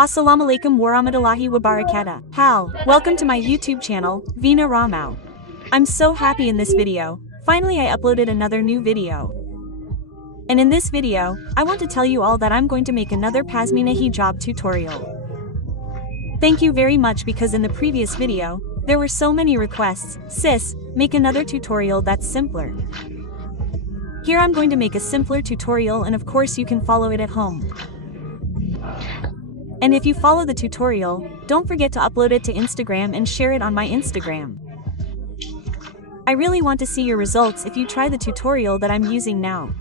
Assalamualaikum warahmatullahi wabarakatuh. Hal, welcome to my YouTube channel, Vina Ramau. I'm so happy in this video. Finally I uploaded another new video. And in this video, I want to tell you all that I'm going to make another pashmina hijab tutorial. Thank you very much because in the previous video, there were so many requests. Sis, make another tutorial that's simpler. Here I'm going to make a simpler tutorial and of course you can follow it at home. And if you follow the tutorial, don't forget to upload it to Instagram and share it on my Instagram. I really want to see your results if you try the tutorial that I'm using now.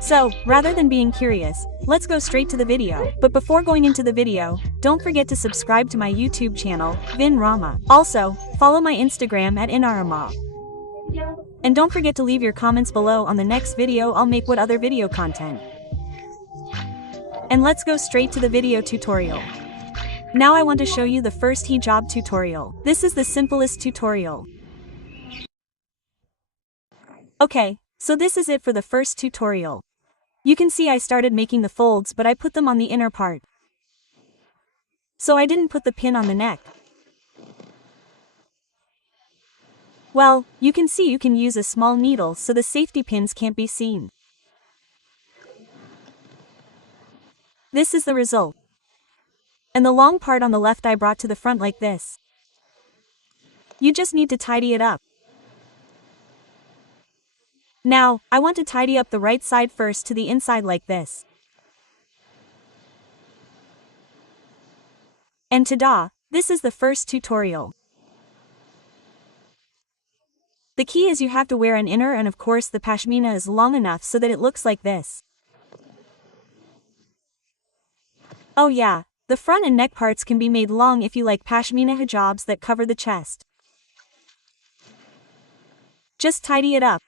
So, rather than being curious, let's go straight to the video. But before going into the video, don't forget to subscribe to my YouTube channel, Vin Rama. Also, follow my Instagram at Inarama. And don't forget to leave your comments below on the next video I'll make what other video content. And let's go straight to the video tutorial. Now I want to show you the first hijab tutorial. This is the simplest tutorial. Okay, so this is it for the first tutorial. You can see I started making the folds but I put them on the inner part. So I didn't put the pin on the neck. Well, you can see you can use a small needle so the safety pins can't be seen. This is the result. And the long part on the left I brought to the front like this. You just need to tidy it up. Now, I want to tidy up the right side first to the inside like this. And ta-da, this is the first tutorial. The key is you have to wear an inner and of course the pashmina is long enough so that it looks like this. Oh yeah, the front and neck parts can be made long if you like pashmina hijabs that cover the chest. Just tidy it up.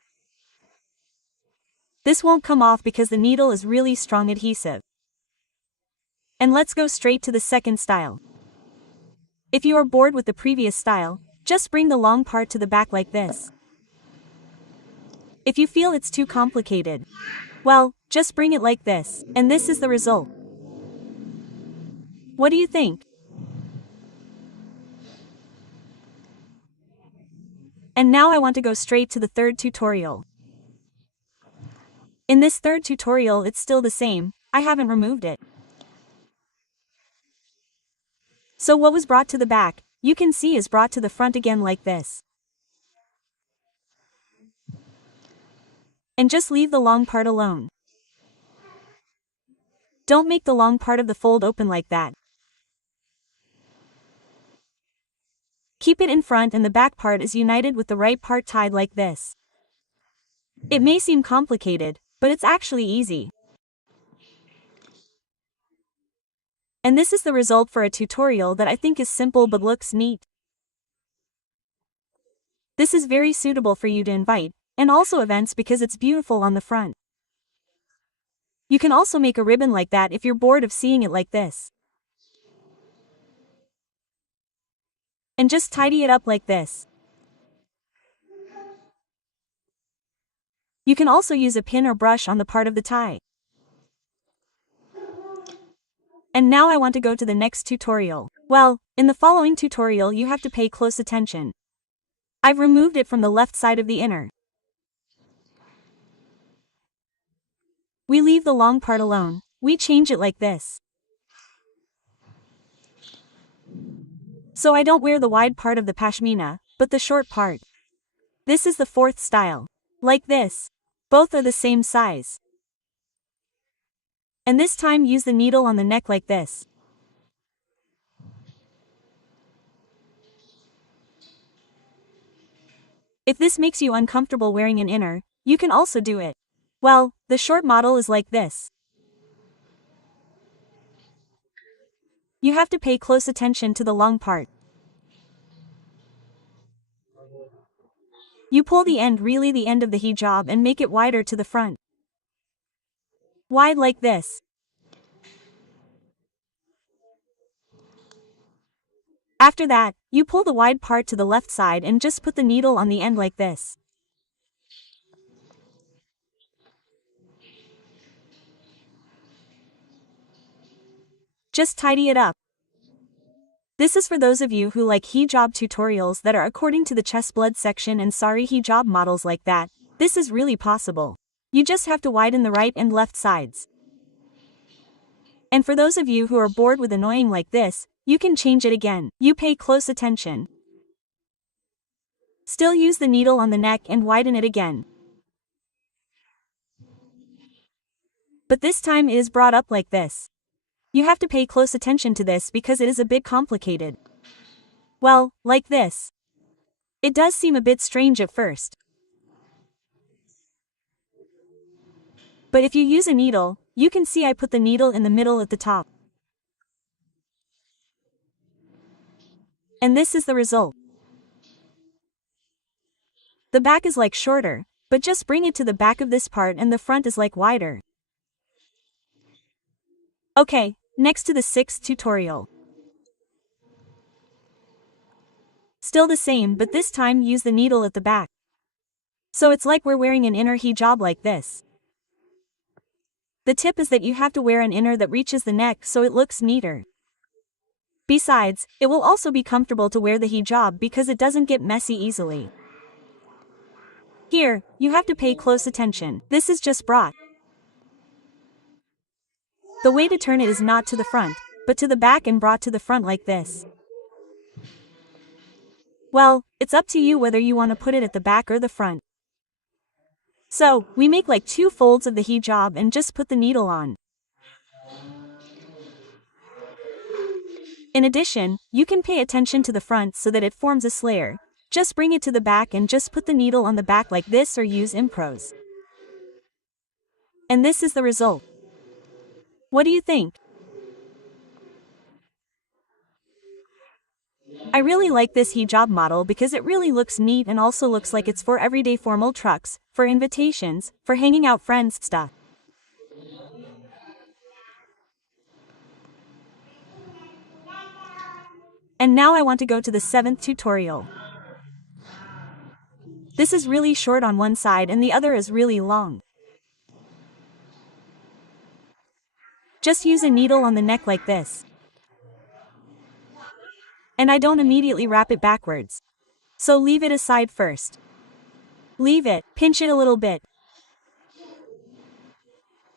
This won't come off because the needle is really strong adhesive. And let's go straight to the second style. If you are bored with the previous style, just bring the long part to the back like this. If you feel it's too complicated, well, just bring it like this, and this is the result. What do you think? And now I want to go straight to the third tutorial. In this third tutorial it's still the same, I haven't removed it. So what was brought to the back, you can see is brought to the front again like this. And just leave the long part alone. Don't make the long part of the fold open like that. Keep it in front and the back part is united with the right part tied like this. It may seem complicated, but it's actually easy. And this is the result for a tutorial that I think is simple but looks neat. This is very suitable for you to invite, and also events because it's beautiful on the front. You can also make a ribbon like that if you're bored of seeing it like this. And just tidy it up like this. You can also use a pin or brush on the part of the tie. And now I want to go to the next tutorial. Well, in the following tutorial you have to pay close attention. I've removed it from the left side of the inner. We leave the long part alone, we change it like this. So I don't wear the wide part of the pashmina, but the short part. This is the fourth style. Like this. Both are the same size. And this time use the needle on the neck like this. If this makes you uncomfortable wearing an inner, you can also do it. Well, the short model is like this. You have to pay close attention to the long part. You pull the end really the end of the hijab and make it wider to the front. Wide like this. After that, you pull the wide part to the left side and just put the needle on the end like this. Just tidy it up. This is for those of you who like hijab tutorials that are according to the chest blood section and sorry hijab models like that. This is really possible. You just have to widen the right and left sides. And for those of you who are bored with annoying like this, you can change it again. You pay close attention. Still use the needle on the neck and widen it again. But this time it is brought up like this. You have to pay close attention to this because it is a bit complicated. Well, like this. It does seem a bit strange at first. But if you use a needle, you can see I put the needle in the middle at the top. And this is the result. The back is like shorter, but just bring it to the back of this part and the front is like wider. Okay, next to the 6th tutorial. Still the same, but this time use the needle at the back. So it's like we're wearing an inner hijab like this. The tip is that you have to wear an inner that reaches the neck so it looks neater. Besides, it will also be comfortable to wear the hijab because it doesn't get messy easily. Here, you have to pay close attention. This is just brought. The way to turn it is not to the front, but to the back and brought to the front like this. Well, it's up to you whether you want to put it at the back or the front. So, we make like 2 folds of the hijab and just put the needle on. In addition, you can pay attention to the front so that it forms a slayer. Just bring it to the back and just put the needle on the back like this or use impros. And this is the result. What do you think? I really like this hijab model because it really looks neat and also looks like it's for everyday formal trucks, for invitations, for hanging out friends stuff. And now I want to go to the 7th tutorial. This is really short on one side and the other is really long. Just use a needle on the neck like this. And I don't immediately wrap it backwards. So leave it aside first. Leave it, pinch it a little bit.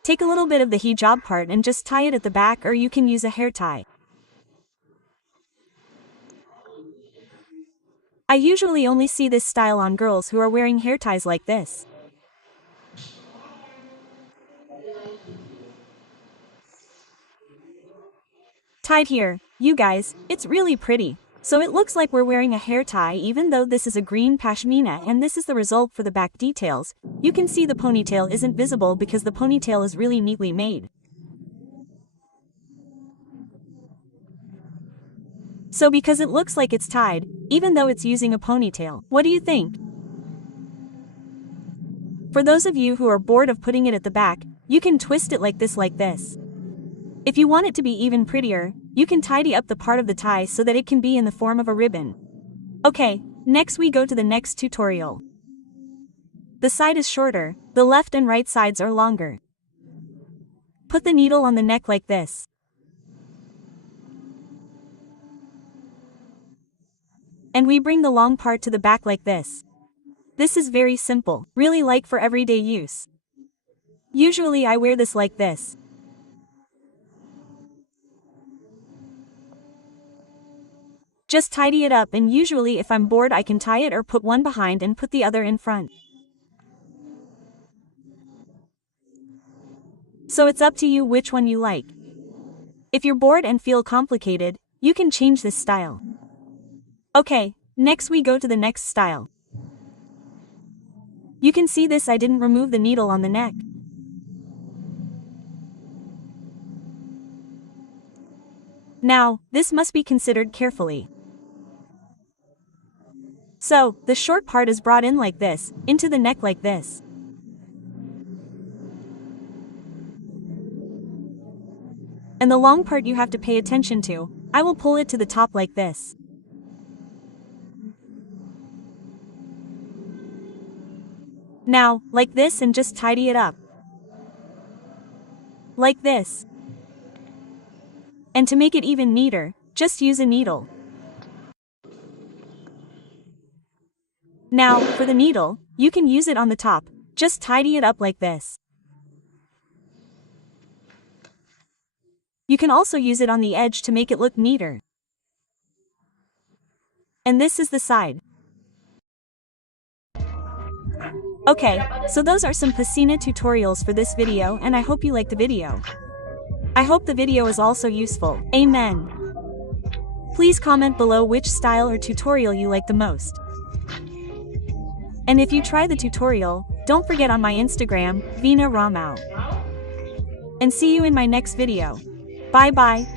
Take a little bit of the hijab part and just tie it at the back or you can use a hair tie. I usually only see this style on girls who are wearing hair ties like this. Tied here, you guys, it's really pretty. So it looks like we're wearing a hair tie even though this is a green pashmina and this is the result for the back details. You can see the ponytail isn't visible because the ponytail is really neatly made. So because it looks like it's tied, even though it's using a ponytail, what do you think? For those of you who are bored of putting it at the back, you can twist it like this. If you want it to be even prettier, you can tidy up the part of the tie so that it can be in the form of a ribbon. Okay, next we go to the next tutorial. The side is shorter, the left and right sides are longer. Put the needle on the neck like this. And we bring the long part to the back like this. This is very simple, really like for everyday use. Usually I wear this like this. Just tidy it up and usually if I'm bored I can tie it or put one behind and put the other in front. So it's up to you which one you like. If you're bored and feel complicated, you can change this style. Okay, next we go to the next style. You can see this, I didn't remove the needle on the neck. Now, this must be considered carefully. So, the short part is brought in like this, into the neck like this. And the long part you have to pay attention to. I will pull it to the top like this. Now, like this and just tidy it up. Like this. And to make it even neater, just use a needle. Now, for the needle, you can use it on the top, just tidy it up like this. You can also use it on the edge to make it look neater. And this is the side. Okay, so those are some pashmina tutorials for this video, and I hope you liked the video. I hope the video is also useful. Amen. Please comment below which style or tutorial you like the most. And if you try the tutorial, don't forget on my Instagram, Veena Ramau. And see you in my next video. Bye bye.